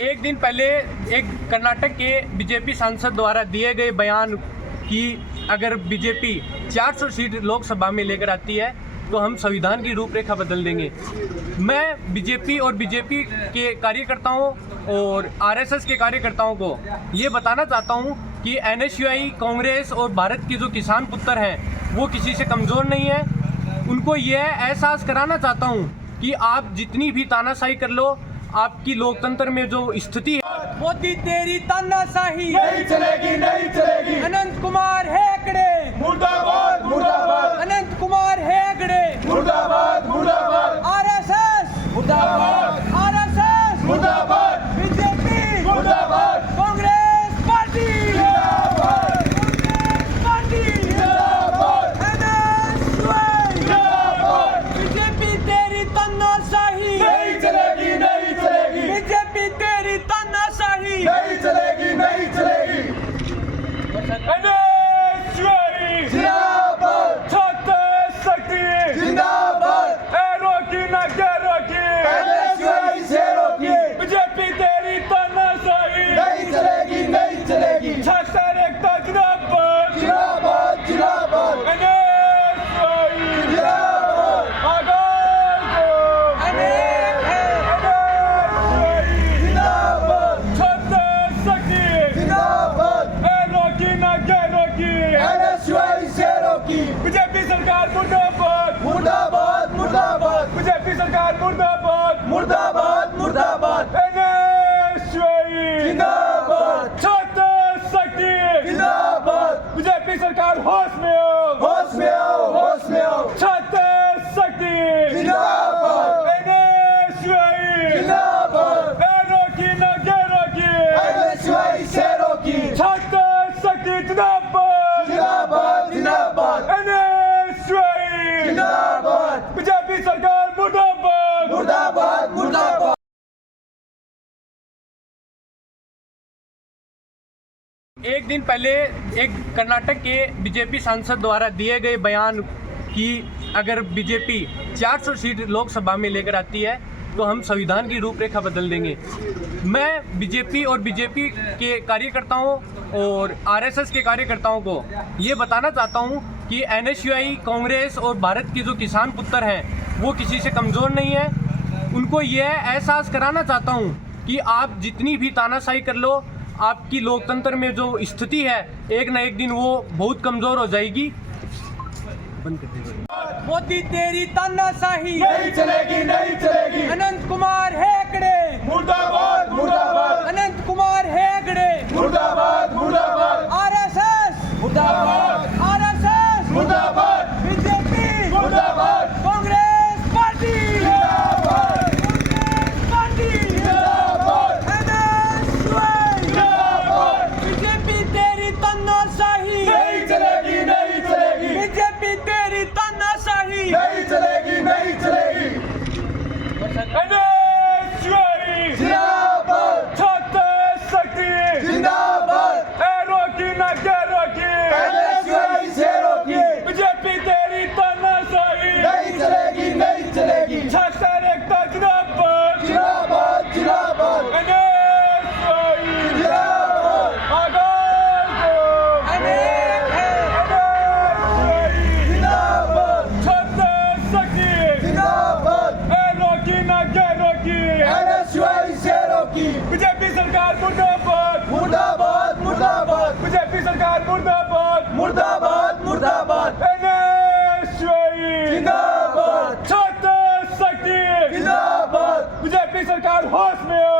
एक दिन पहले एक कर्नाटक के बीजेपी सांसद द्वारा दिए गए बयान कि अगर बीजेपी 400 सीट लोकसभा में लेकर आती है तो हम संविधान की रूपरेखा बदल देंगे। मैं बीजेपी और बीजेपी के कार्यकर्ताओं और आरएसएस के कार्यकर्ताओं को ये बताना चाहता हूँ कि एनएसयूआई, कांग्रेस और भारत के जो किसान पुत्र हैं वो किसी से कमज़ोर नहीं है। उनको यह एहसास कराना चाहता हूँ कि आप जितनी भी तानाशाही कर लो, आपकी लोकतंत्र में जो स्थिति है, मोदी तेरी तानाशाही नहीं चलेगी, नहीं चलेगी। अनंत कुमार हेगड़े मुर्दाबाद, मुर्दाबाद। अनंत कुमार हेगड़े मुर्दाबाद, मुर्दाबाद। आरएसएस मुर्दाबाद, आरएसएस मुर्दाबाद। बीजेपी मुर्दाबाद, कांग्रेस पार्टी जिंदाबाद, कांग्रेस पार्टी जिंदाबाद, एनएसयूआई जिंदाबाद। बीजेपी तेरी तानाशाही नहीं चलेगी, नहीं चलेगी। बीजेपी तेरी तानाशाही नहीं चलेगी, नहीं चलेगी। एनएसयूआई जिंदाबाद, छत्तीस शक्ति जिंदाबाद। रोकी ना क्या रोकी एनएसयूआई से रोकी। बीजेपी तेरी तानाशाही नहीं चलेगी, नहीं चलेगी। छत्तीस एकता जिंदाबाद जिंदाबाद, जिंदाबाद। एनएसयूआई जिंदाबाद, आगाज दो एनएसयूआई जिंदाबाद, छत्तीस शक्ति जिंदाबाद। रोकी ना क्या रोकी एनएसयूआई से रोकी। बीजेपी सरकार मुर्दाबाद मुर्दाबाद, मुर्दाबाद। बीजेपी सरकार मुर्दाबाद मुर्दाबाद, मुर्दाबाद। एनएसयूआई जिंदाबाद, छत्तीस शक्ति जिंदाबाद। बीजेपी सरकार होश में हो होश में आओ, होश में आओ। छत्तीस शक्ति जिंदाबाद, एनएसयूआई जिंदाबाद। रोकी ना क्या रोकी एनएसयूआई से रोकी। छत्तीस शक्ति जिंदाबाद जिंदाबाद, जिंदाबाद। एनएसयूआई जिंदाबाद, बीजेपी सरकार मुर्दाबाद मुर्दाबाद, मुर्दाबाद। एक दिन पहले एक कर्नाटक के बीजेपी सांसद द्वारा दिए गए बयान कि अगर बीजेपी 400 सीट लोकसभा में लेकर आती है तो हम संविधान की रूपरेखा बदल देंगे। मैं बीजेपी और बीजेपी के कार्यकर्ताओं और आरएसएस के कार्यकर्ताओं को ये बताना चाहता हूँ कि एनएसयूआई, कांग्रेस और भारत के जो किसान पुत्र हैं वो किसी से कमज़ोर नहीं है। उनको यह एहसास कराना चाहता हूँ कि आप जितनी भी तानाशाही कर लो, आपकी लोकतंत्र में जो स्थिति है एक ना एक दिन वो बहुत कमज़ोर हो जाएगी। मोदी तेरी तानाशाही नहीं चलेगी, नहीं चलेगी। अनंत कुमार हेगड़े मुर्दाबाद, मुर्दाबाद। अनंत कुमार हेगड़े मुर्दाबाद, मुर्दाबाद। आरएसएस मुर्दाबाद, आरएसएस मुर्दाबाद। बीजेपी मुर्दाबाद, कांग्रेस पार्टी जिंदाबाद, कांग्रेस पार्टी जिंदाबाद, एनएसयूआई जिंदाबाद। बीजेपी तेरी तानाशाही नहीं चलेगी, नहीं चलेगी। बीजेपी तेरी तानाशाही नहीं चलेगी, नहीं चलेगी। एनएसयूआई जिंदाबाद, छत्तीस शक्ति जिंदाबाद। रोकी ना क्या रोकी एनएसयूआई से रोकी। बीजेपी तेरी तानाशाही नहीं चलेगी, नहीं चलेगी। छत्तीस एकता जिंदाबाद जिंदाबाद, जिंदाबाद। एनएसयूआई जिंदाबाद, आगाज दो एनएसयूआई जिंदाबाद, छत्तीस शक्ति जिंदाबाद। रोकी ना क्या रोकी एनएसयूआई से रोकी। बीजेपी सरकार मुर्दाबाद मुर्दाबाद, मुर्दाबाद। बीजेपी सरकार मुर्दाबाद मुर्दाबाद, मुर्दाबाद। एनएसयूआई जिंदाबाद, छत्तीस शक्ति जिंदाबाद। बीजेपी सरकार होश में हो